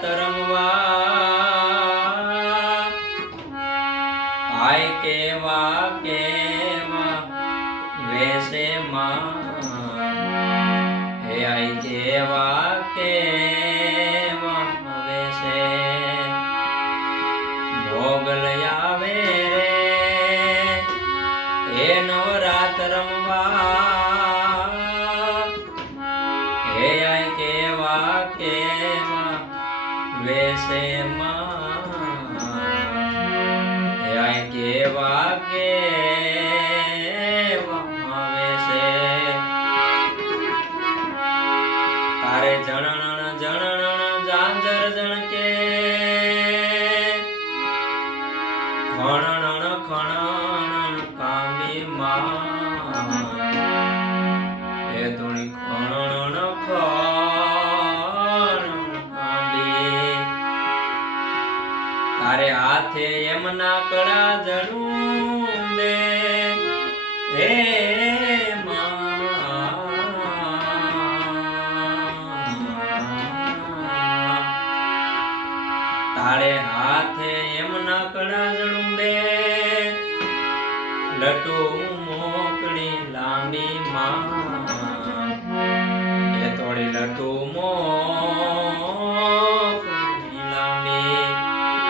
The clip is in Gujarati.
રાત રમવા આય કેવા કેવા વેસે માં હે આય કેવા કેવા વેસે મોગલ આવે રે એનો રાત રમવા હે આય કેવા કેવા વેસે માં હે આય કેવા કેવા વેસે તારે જણણ જણણ જાંજર જણકે ખણણ ખણણ કામી માં એ ધૂણી ખણણ ખણણ કાંડી તારે હાથે એમના કડા જડું બે હે તારે હાથે એમના કડા જડું બે લટુ મોકળી લાંબી માં એ તોડી લટુ મોકળી